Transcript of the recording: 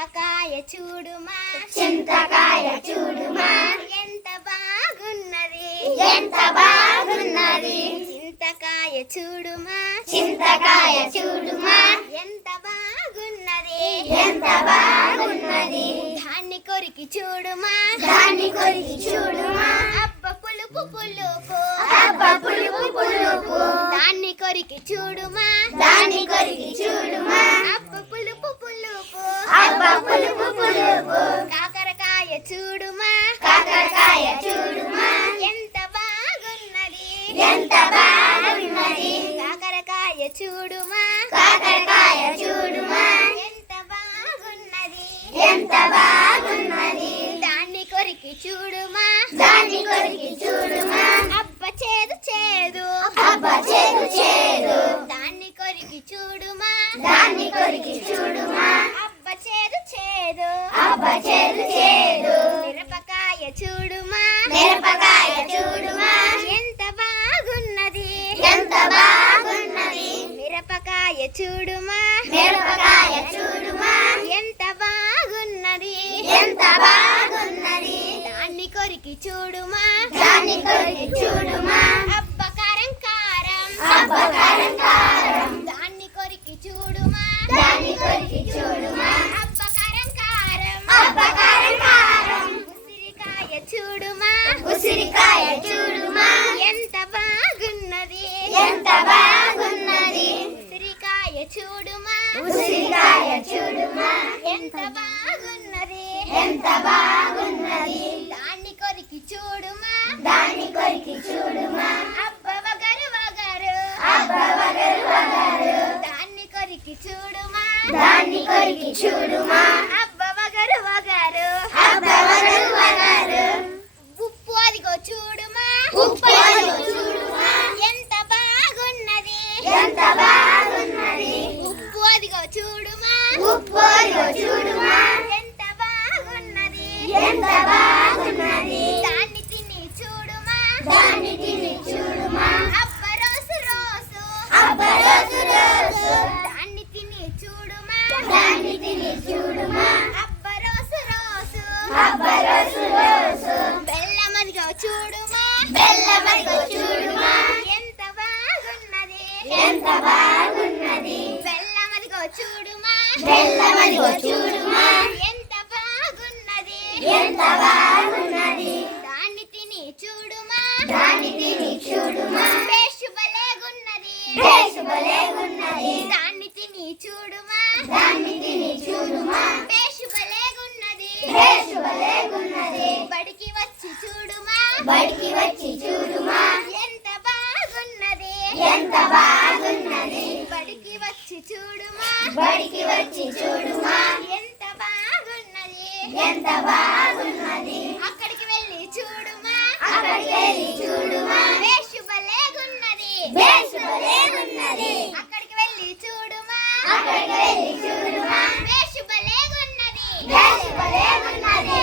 చింతకాయ చూడుమా చింతకాయ చూడుమా ఎంత బాగున్నది ఎంత బాగున్నది చింతకాయ చూడుమా చింతకాయ చూడుమా ఎంత బాగున్నది ఎంత బాగున్నది దాన్ని కొరికి చూడుమా దాన్ని కొరికి చూడుమా అబ్బ పులుపు పులుపు అబ్బ పులుపు పులుపు దాన్ని కొరికి చూడుమా దాన్ని కొరికి చూడుమా అబ్బ పులుపు పులుపు అబ్బ పులుపు పులుపు కాకరకాయ చూడుమా కాకరకాయ చూడుమా ఎంత బాగున్నది ఎంత బాగున్నది కాకరకాయ చూడుమా కాకరకాయ చూడుమా ఎంత బాగున్నది ఎంత బాగున్నది దాన్ని కొరికి చూడుమా దాన్ని కొరికి చూడుమా అబ్బ చేదు చేదు అబ్బ చేదు చేదు దాన్ని కొరికి చూడుమా దాన్ని కొరికి చూడుమా అబ్బ చేదు చేదు అబ్బ చేదు చేదు మిరపకాయ చూడుమా మిరపకాయ చూడుమా ఎంత బాగున్నది ఎంత బాగున్నది మిరపకాయ చూడుమా మిరపకాయ చూడుమా ఎంత బాగున్నది ఎంత బాగున్నది దాన్ని కొరికి చూడుమా దాన్ని కొరికి చూడుమా అబ్బ కారం కారం అబ్బ కారం కారం దాన్ని కొరికి చూడుమా దాన్ని కొరికి చూడుమా అబ్బ కారం కారం అబ్బ కారం కారం ఉసిరికాయ చూడుమా ఉసిరికాయ చూడుమా ఎంత బాగున్నది ఎంత బాగున్నది ఉసిరికాయ చూడుమా ఉసిరికాయ చూడుమా ఎంత బాగున్నది ఎంత బాగున్నది దాన్ని కొరికి చూడుమా దాన్ని కొరికి చూడుమా అబ్బ వగరు వగరు అబ్బ వగరు వగరు దాన్ని కొరికి చూడుమా దాన్ని కొరికి చూడుమా అబ్బ వగరు వగరు అబ్బ వగరు వగరు ఉప్పు అదిగో చూడుమా ఉప్పు అదిగో చూడుమా ఎంత బాగున్నది ఎంత బాగున్నది ఉప్పు అదిగో చూడుమా ఉప్పు అదిగో చూడుమా ఎంత బాగున్నది ఎంత బాగున్నది దాన్ని తిని చూడుమా దాన్ని తిని చూడుమా అబ్బ రోజు రోజు అబ్బ రోజు రోజు దాన్ని తిని చూడుమా దాన్ని తిని చూడుమా అబ్బ రోజు రోజు అబ్బ రోజు రోజు బెల్లం అదిగో చూడుమా బెల్లం అదిగో చూడుమా ఎంత బాగున్నది ఎంత బాగున్నది బెల్లం అదిగో చూడుమా బెల్లం అదిగో చూడుమా ఎంత బాగున్నది ఎంత బాగున్నది దాన్ని తిని చూడుమా దాన్ని తిని చూడుమా పేషు భలేగున్నది పేషు భలేగున్నది దాన్ని తిని చూడుమా దాన్ని తిని చూడుమా పేషు భలేగున్నది పేషు భలేగున్నది బడికి వచ్చి చూడుమా బడికి వచ్చి చూడుమా ఎంత బాగున్నది ఎంత బాగున్నది బడికి వచ్చి చూడుమా బడికి వచ్చి చూడుమా ఎంత బాగున్నది ఎంత బాగున్నది అక్కడికి వెళ్ళి చూడుమా అక్కడికి వెళ్ళి చూడుమా పేషు భలేగున్నది పేషు భలేగున్నది అక్కడికి వెళ్ళి చూడుమా అక్కడికి వెళ్ళి చూడుమా పేషు భలేగున్నది పేషు భలేగున్నది